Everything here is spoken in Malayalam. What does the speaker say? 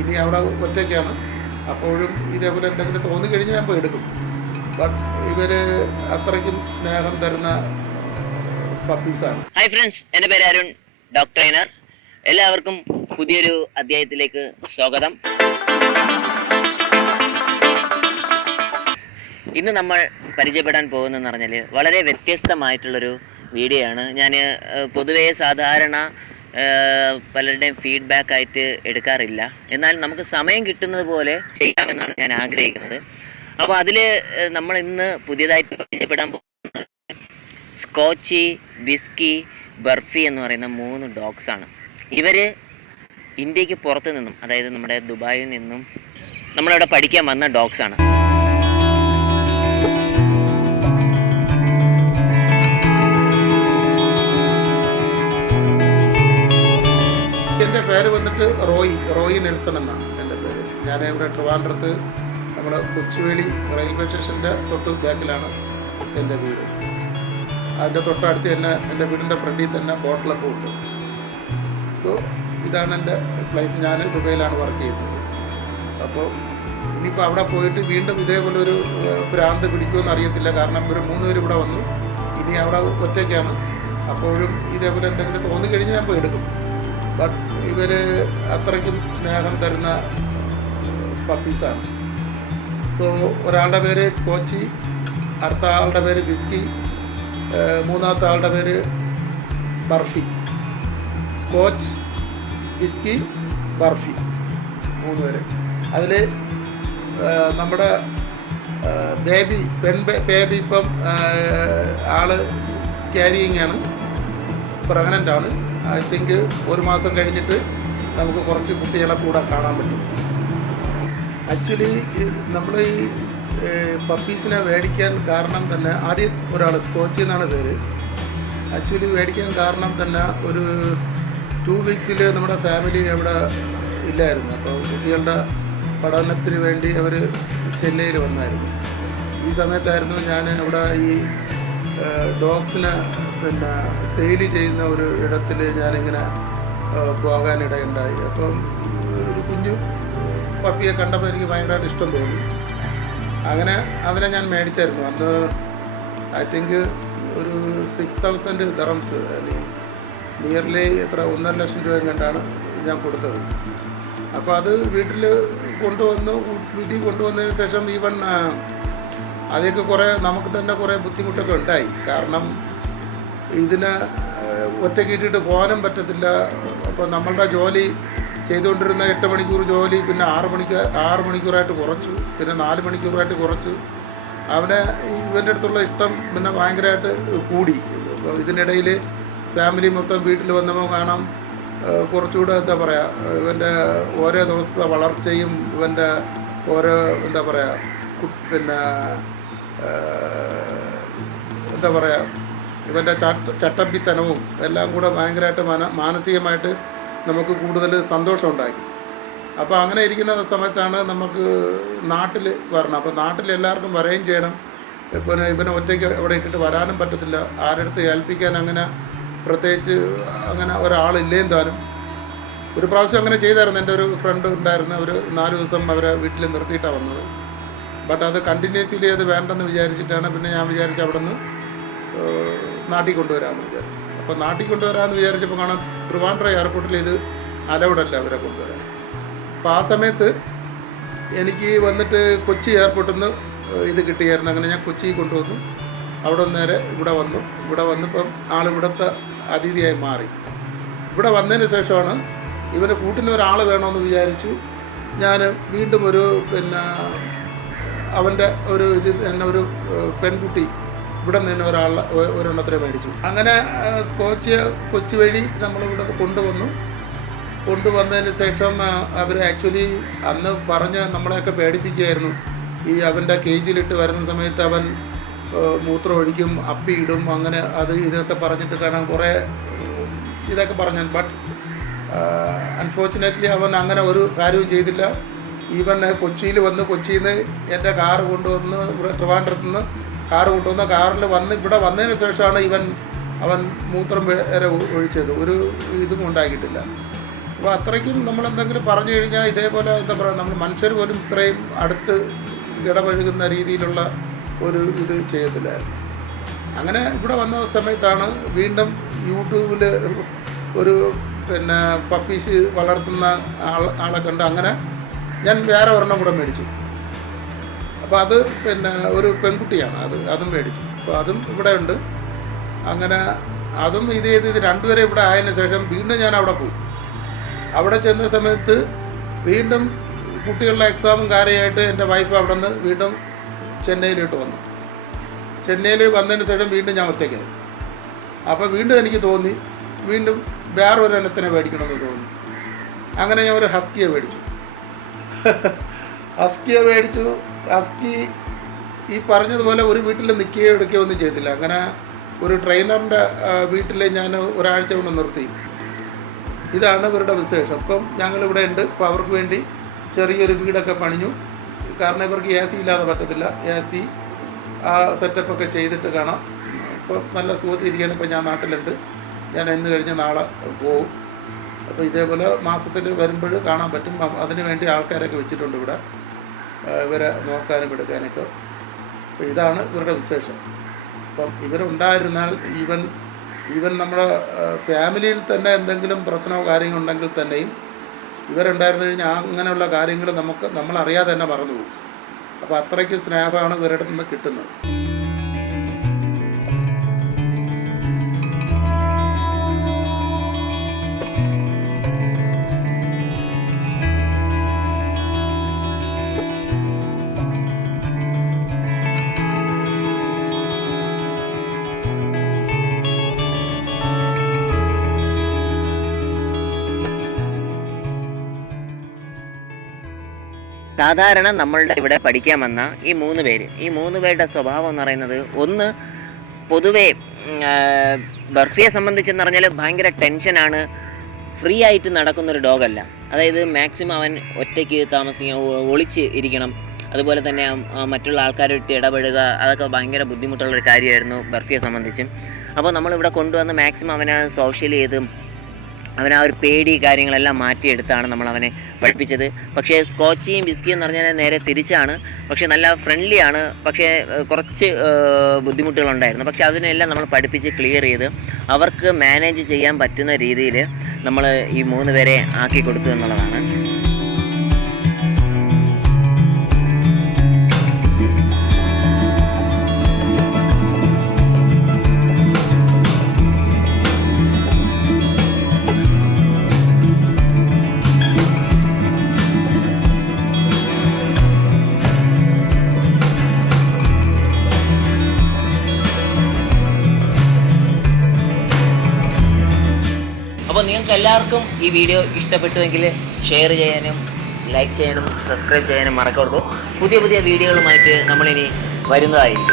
ഇനി അവിടെ ഒറ്റയ്ക്കാണ്. അപ്പോഴും ഇതേപോലെ എന്തെങ്കിലും തോന്നി കഴിഞ്ഞാൽ ഞാൻ എടുക്കും. ബട്ട് ഇവർ അത്രയ്ക്കും സ്നേഹം തരുന്ന പപ്പീസാണ് ഹായ് ഫ്രണ്ട്സ് എന്റെ പേര് അരുൺ ഡോക്ടർ ട്രെയിനർ എല്ലാവർക്കും പുതിയൊരു അധ്യായത്തിലേക്ക് സ്വാഗതം. ഇന്ന് നമ്മൾ പരിചയപ്പെടാൻ പോകുന്നതെന്ന് പറഞ്ഞാൽ വളരെ വ്യത്യസ്തമായിട്ടുള്ളൊരു വീഡിയോ ആണ് ഞാൻ പൊതുവേ സാധാരണ പലരുടെയും ഫീഡ്ബാക്ക് ആയിട്ട് എടുക്കാറില്ല. എന്നാൽ നമുക്ക് സമയം കിട്ടുന്നത് പോലെ ചെയ്യാമെന്നാണ് ഞാൻ ആഗ്രഹിക്കുന്നത്. അപ്പോൾ അതിൽ നമ്മൾ ഇന്ന് പുതിയതായിട്ട് പരിചയപ്പെടാൻ പോകുന്നത് സ്കോച്ചി വിസ്കി ബർഫി എന്ന് പറയുന്ന മൂന്ന് ഡോഗ്സ് ആണ്. ഇവർ ഇന്ത്യയ്ക്ക് പുറത്ത് നിന്നും അതായത് നമ്മുടെ ദുബായിൽ നിന്നും നമ്മളിവിടെ പഠിക്കാൻ വന്ന ഡോഗ്സ് വന്നിട്ട് റോയി റോയി നെൽസൺ എന്നാണ് എന്റെ പേര്. ഞാൻ ഇവിടെ ട്രിവാൻഡ്രത്ത് നമ്മുടെ കൊച്ചുവേളി റെയിൽവേ സ്റ്റേഷന്റെ തൊട്ട് ബാക്കിലാണ് എന്റെ വീട്. അതിന്റെ തൊട്ടടുത്ത് തന്നെ എന്റെ വീടിന്റെ ഫ്രണ്ടിൽ തന്നെ ബോട്ടിലൊക്കെ ഉണ്ട്. സോ ഇതാണ് എന്റെ പ്ലേസ്. ഞാൻ ദുബൈയിലാണ് വർക്ക് ചെയ്യുന്നത്. അപ്പോൾ ഇനിയിപ്പോൾ അവിടെ പോയിട്ട് വീണ്ടും ഇതേപോലെ ഒരു ഭ്രാന്ത് പിടിക്കുമെന്ന് അറിയത്തില്ല. കാരണം ഒരു മൂന്ന് പേര് ഇവിടെ വന്നു. ഇനി അവിടെ ഒറ്റയ്ക്കാണ്. അപ്പോഴും ഇതേപോലെ എന്തെങ്കിലും തോന്നി കഴിഞ്ഞാൽ ഞാൻ പോയി എടുക്കും. ബട്ട് ഇവർ അത്രയ്ക്കും സ്നേഹം തരുന്ന പപ്പീസാണ് സോ ഒരാളുടെ പേര് സ്കോച്ചി അടുത്ത ആളുടെ പേര് ബിസ്കി മൂന്നാമത്തെ ആളുടെ പേര് ബർഫി. സ്കോച്ച് ബിസ്കി ബർഫി മൂന്ന് പേര്. അതിൽ നമ്മുടെ ബേബി പെൺ ബേബി ഇപ്പം ആൾ ക്യാരിയിങ് ആണ്. പ്രഗ്നന്റ് ആണ്. ഐ തിങ്ക് ഒരു മാസം കഴിഞ്ഞിട്ട് നമുക്ക് കുറച്ച് കുട്ടികളെ കൂടെ കാണാൻ പറ്റും. ആക്ച്വലി നമ്മൾ ഈ പപ്പീസിനെ മേടിക്കാൻ കാരണം തന്നെ ആദ്യം ഒരാൾ സ്കോച്ചി എന്നാണ് പേര്. ആക്ച്വലി മേടിക്കാൻ കാരണം തന്നെ ഒരു ടു വീക്സിൽ നമ്മുടെ ഫാമിലി അവിടെ ഇല്ലായിരുന്നു. അപ്പോൾ കുട്ടികളുടെ പഠനത്തിന് വേണ്ടി അവർ ചെന്നൈയിൽ വന്നായിരുന്നു. ഈ സമയത്തായിരുന്നു ഞാൻ അവിടെ ഈ ഡോഗ്സിനെ പിന്നെ സെയിൽ ചെയ്യുന്ന ഒരു ഇടത്തിൽ ഞാനിങ്ങനെ പോകാനിടയുണ്ടായി. അപ്പം ഒരു കുഞ്ഞു പപ്പിയെ കണ്ടപ്പോൾ എനിക്ക് ഭയങ്കരമായിട്ട് ഇഷ്ടം തോന്നി. അങ്ങനെ അതിനെ ഞാൻ മേടിച്ചായിരുന്നു. അന്ന് ഐ തിങ്ക് ഒരു സിക്സ് തൗസൻഡ് ദറംസ് നിയർലി എത്ര ഒന്നര ലക്ഷം രൂപ കണ്ടാണ് ഞാൻ കൊടുത്തത്. അപ്പോൾ അത് വീട്ടിൽ കൊണ്ടുവന്നു വീട്ടിൽ കൊണ്ടുവന്നതിന് ശേഷം ഈവൻ അതൊക്കെ കുറേ നമുക്ക് തന്നെ കുറേ ബുദ്ധിമുട്ടൊക്കെ ഉണ്ടായി. കാരണം ഇതിന് ഒറ്റ ഇട്ടിട്ട് പോകാനും പറ്റത്തില്ല. അപ്പോൾ നമ്മളുടെ ജോലി ചെയ്തുകൊണ്ടിരുന്ന എട്ട് മണിക്കൂർ ജോലി പിന്നെ ആറ് മണിക്ക് ആറ് മണിക്കൂറായിട്ട് കുറച്ചു പിന്നെ നാല് മണിക്കൂറായിട്ട് കുറച്ചു. അവന് ഇവന്റെ അടുത്തുള്ള ഇഷ്ടം പിന്നെ ഭയങ്കരമായിട്ട് കൂടി. ഇതിനിടയിൽ ഫാമിലി മൊത്തം വീട്ടിൽ വന്നപ്പോൾ കാണാം കുറച്ചുകൂടെ എന്താ പറയുക ഇവന്റെ ഓരോ ദിവസത്തെ വളർച്ചയും ഇവന്റെ ഓരോ എന്താ പറയുക പിന്നെ എന്താ പറയുക ഇവന്റെ ചട്ട ചട്ടമ്പിത്തനവും എല്ലാം കൂടെ ഭയങ്കരമായിട്ട് മന മാനസികമായിട്ട് നമുക്ക് കൂടുതൽ സന്തോഷം ഉണ്ടാക്കി. അപ്പോൾ അങ്ങനെ ഇരിക്കുന്ന സമയത്താണ് നമുക്ക് നാട്ടിൽ വരണം. അപ്പോൾ നാട്ടിൽ എല്ലാവർക്കും വരുകയും ചെയ്യണം. പിന്നെ ഇവനെ ഒറ്റയ്ക്ക് അവിടെ ഇട്ടിട്ട് വരാനും പറ്റത്തില്ല. ആരെടുത്ത് ഏൽപ്പിക്കാൻ അങ്ങനെ പ്രത്യേകിച്ച് അങ്ങനെ ഒരാളില്ലേം താനും. ഒരു പ്രാവശ്യം അങ്ങനെ ചെയ്തായിരുന്നു. എന്റെ ഒരു ഫ്രണ്ട് ഉണ്ടായിരുന്നു. അവർ നാല് ദിവസം അവരെ വീട്ടിൽ നിർത്തിയിട്ടാണ് വന്നത്. ബട്ട് അത് കണ്ടിന്യൂസ്ലി അത് വേണ്ടെന്ന് വിചാരിച്ചിട്ടാണ്. പിന്നെ ഞാൻ വിചാരിച്ചു അവിടെ നിന്ന് നാട്ടിൽ കൊണ്ടുവരാമെന്ന് വിചാരിച്ചു. അപ്പോൾ നാട്ടിൽ കൊണ്ടുവരാമെന്ന് വിചാരിച്ചപ്പോൾ കാണാൻ ട്രിവാൻഡ്ര എയർപോർട്ടിൽ ഇത് അലൗഡല്ല അവരെ കൊണ്ടുവരാൻ. അപ്പോൾ ആ സമയത്ത് എനിക്ക് വന്നിട്ട് കൊച്ചി എയർപോർട്ടിൽ നിന്ന് ഇത് കിട്ടിയായിരുന്നു. അങ്ങനെ ഞാൻ കൊച്ചി കൊണ്ടുവന്നു. അവിടെ നേരെ ഇവിടെ വന്നു. ഇവിടെ വന്നപ്പം ആൾ ഇവിടുത്തെ അതിഥിയായി മാറി. ഇവിടെ വന്നതിന് ശേഷമാണ് ഇവന് കൂട്ടിന് ഒരാൾ വേണമെന്ന് വിചാരിച്ചു. ഞാൻ വീണ്ടും ഒരു പിന്നെ അവന്റെ ഒരു ഇത് തന്നെ ഒരു പെൺകുട്ടി ഇവിടെ നിന്ന് ഒരാളെ ഒരെണ്ണത്തിനെ മേടിച്ചു. അങ്ങനെ സ്കോച്ച് കൊച്ചി വഴി നമ്മളിവിടെ കൊണ്ടുവന്നു. കൊണ്ടുവന്നതിന് ശേഷം അവർ ആക്ച്വലി അന്ന് പറഞ്ഞ് നമ്മളെയൊക്കെ പേടിപ്പിക്കുകയായിരുന്നു. ഈ അവന്റെ കേജിലിട്ട് വരുന്ന സമയത്ത് അവൻ മൂത്രം ഒഴിക്കും അപ്പിയിടും അങ്ങനെ അത് ഇതൊക്കെ പറഞ്ഞിട്ട് കാണാൻ കുറേ ഇതൊക്കെ പറഞ്ഞു. ബട്ട് അൺഫോർച്ചുനേറ്റ്ലി അവൻ അങ്ങനെ ഒരു കാര്യവും ചെയ്തില്ല. ഈവൻ കൊച്ചിയിൽ വന്ന് കൊച്ചിയിൽ നിന്ന് എന്റെ കാറ് കൊണ്ടുവന്ന് ഇവിടെ ട്രിവാൻഡ്രത്ത് നിന്ന് കാറ് കൊണ്ടുവന്ന കാറിൽ വന്ന് ഇവിടെ വന്നതിന് ശേഷമാണ് ഇവൻ അവൻ മൂത്രം വരെ ഒഴിച്ചത്. ഒരു ഇതും ഉണ്ടാക്കിയിട്ടില്ല. അപ്പോൾ അത്രയ്ക്കും നമ്മൾ എന്തെങ്കിലും പറഞ്ഞു കഴിഞ്ഞാൽ ഇതേപോലെ എന്താ പറയുക നമ്മൾ മനുഷ്യർ പോലും ഇത്രയും അടുത്ത് ഇടപഴകുന്ന രീതിയിലുള്ള ഒരു ഇത് ചെയ്യത്തില്ലായിരുന്നു അങ്ങനെ ഇവിടെ വന്ന സമയത്താണ് വീണ്ടും യൂട്യൂബിൽ ഒരു പിന്നെ പപ്പീസ് വളർത്തുന്ന ആൾ ആളെ കണ്ട് അങ്ങനെ ഞാൻ വേറെ ഒരെണ്ണം കൂടെ മേടിച്ചു. അപ്പോൾ അത് പിന്നെ ഒരു പെൺകുട്ടിയാണ് അത് അതും മേടിച്ചു. അപ്പോൾ അതും ഇവിടെ ഉണ്ട്. അങ്ങനെ അതും ഇത് ചെയ്ത് ഇത് രണ്ടുപേരെ ഇവിടെ ആയതിനു ശേഷം വീണ്ടും ഞാൻ അവിടെ പോയി. അവിടെ ചെന്ന സമയത്ത് വീണ്ടും കുട്ടികളുടെ എക്സാമും കാര്യമായിട്ട് എന്റെ വൈഫ് അവിടെ നിന്ന് വീണ്ടും ചെന്നൈയിലോട്ട് വന്നു. ചെന്നൈയിൽ വന്നതിന് ശേഷം വീണ്ടും ഞാൻ ഒറ്റയ്ക്കായി. അപ്പോൾ വീണ്ടും എനിക്ക് തോന്നി വീണ്ടും വേറൊരു ഇനത്തിനെ മേടിക്കണമെന്ന് തോന്നി. അങ്ങനെ ഞാൻ ഒരു ഹസ്കിയെ മേടിച്ചു. ഹസ്കിയെ മേടിച്ചു. അസ്കി ഈ പറഞ്ഞതുപോലെ ഒരു വീട്ടിൽ നിൽക്കുകയോ എടുക്കുകയോ ഒന്നും ചെയ്തില്ല. അങ്ങനെ ഒരു ട്രെയിനറിന്റെ വീട്ടിൽ ഞാൻ ഒരാഴ്ച കൊണ്ട് നിർത്തി. ഇതാണ് ഇവരുടെ വിശേഷം. ഇപ്പം ഞങ്ങളിവിടെ ഉണ്ട്. അപ്പോൾ അവർക്ക് വേണ്ടി ചെറിയൊരു വീടൊക്കെ പണിഞ്ഞു. കാരണം ഇവർക്ക് എ സി ഇല്ലാതെ പറ്റത്തില്ല. എ സി ആ സെറ്റപ്പൊക്കെ ചെയ്തിട്ട് കാണാം. ഇപ്പോൾ നല്ല സുഖത്തിരിക്കാൻ ഇപ്പോൾ ഞാൻ നാട്ടിലുണ്ട്. ഞാൻ എന്ന് കഴിഞ്ഞ് നാളെ പോവും. അപ്പോൾ ഇതേപോലെ മാസത്തിൽ വരുമ്പോൾ കാണാൻ പറ്റും. അതിനു വേണ്ടി ആൾക്കാരൊക്കെ വെച്ചിട്ടുണ്ട് ഇവിടെ. ഇവരെ നോക്കാനും എടുക്കാനൊക്കെ. അപ്പോൾ ഇതാണ് ഇവരുടെ വിശേഷം. അപ്പം ഇവരുണ്ടായിരുന്നാൽ ഈവൻ ഈവൻ നമ്മുടെ ഫാമിലിയിൽ തന്നെ എന്തെങ്കിലും പ്രശ്നമോ കാര്യങ്ങളോ ഉണ്ടെങ്കിൽ തന്നെയും ഇവരുണ്ടായിരുന്നു കഴിഞ്ഞാൽ അങ്ങനെയുള്ള കാര്യങ്ങൾ നമുക്ക് നമ്മളറിയാതെ തന്നെ മറന്നു പോകും അപ്പോൾ അത്രയ്ക്ക് സ്നേഹമാണ് ഇവരുടെ നിന്ന് കിട്ടുന്നത്. സാധാരണ നമ്മളുടെ ഇവിടെ പഠിക്കാൻ വന്ന ഈ മൂന്ന് പേര്. ഈ മൂന്ന് പേരുടെ സ്വഭാവം എന്ന് പറയുന്നത് ഒന്ന് പൊതുവേ ബർഫിയെ സംബന്ധിച്ചെന്ന് പറഞ്ഞാൽ ഭയങ്കര ടെൻഷനാണ് ഫ്രീ ആയിട്ട് നടക്കുന്ന ഒരു ഡോഗല്ല അതായത് മാക്സിമം അവൻ ഒറ്റയ്ക്ക് താമസിക്കാൻ ഒളിച്ച് ഇരിക്കണം. അതുപോലെ തന്നെ മറ്റുള്ള ആൾക്കാരുമായിട്ട് ഇടപെടുക അതൊക്കെ ഭയങ്കര ബുദ്ധിമുട്ടുള്ളൊരു കാര്യമായിരുന്നു ബർഫിയെ സംബന്ധിച്ചും. അപ്പോൾ നമ്മളിവിടെ കൊണ്ടുവന്ന് മാക്സിമം അവനെ സോഷ്യൽ ചെയ്തും അവൻ ആ ഒരു പേടി കാര്യങ്ങളെല്ലാം മാറ്റിയെടുത്താണ് നമ്മൾ അവനെ പഠിപ്പിച്ചത്. പക്ഷേ സ്കോച്ചിയും ബിസ്കിയും എന്ന് പറഞ്ഞാൽ നേരെ തിരിച്ചാണ്. പക്ഷേ നല്ല ഫ്രണ്ട്ലി ആണ്. പക്ഷേ കുറച്ച് ബുദ്ധിമുട്ടുകളുണ്ടായിരുന്നു. പക്ഷേ അതിനെല്ലാം നമ്മൾ പഠിപ്പിച്ച് ക്ലിയർ ചെയ്ത് അവർക്ക് മാനേജ് ചെയ്യാൻ പറ്റുന്ന രീതിയിൽ നമ്മൾ ഈ മൂന്ന് പേരെ ആക്കി കൊടുത്തു എന്നുള്ളതാണ്. നിങ്ങൾക്ക് എല്ലാവർക്കും ഈ വീഡിയോ ഇഷ്ടപ്പെട്ടുവെങ്കിൽ ഷെയർ ചെയ്യാനും ലൈക്ക് ചെയ്യാനും സബ്സ്ക്രൈബ് ചെയ്യാനും മറക്കരുത്. പുതിയ പുതിയ വീഡിയോകളുമായിട്ട് നമ്മളിനി വരുന്നതായിരിക്കും.